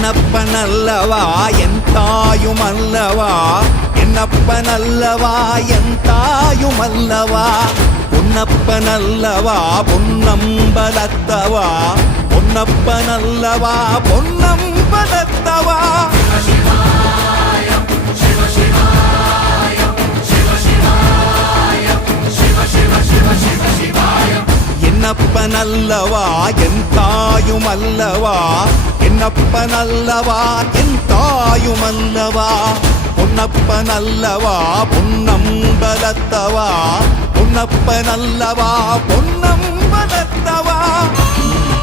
என்னப்பனல்லவா என் தாயுமல்லவா என்னப்பனல்லவா என் தாயுமல்லவா பொன்னப்பனல்லவா பொன்னம்பலத்தவா பொன்னப்பனல்லவா பொன்னம்பலத்தவா என்னப்பனல்லவா என் தாயுமல்லவா என்னப்பனல்லவா என் தாயுமல்லவா பொன்னப்பனல்லவா பொன்னம்பலத்தவா பொன்னப்பனல்லவா பொன்னம்பலத்தவா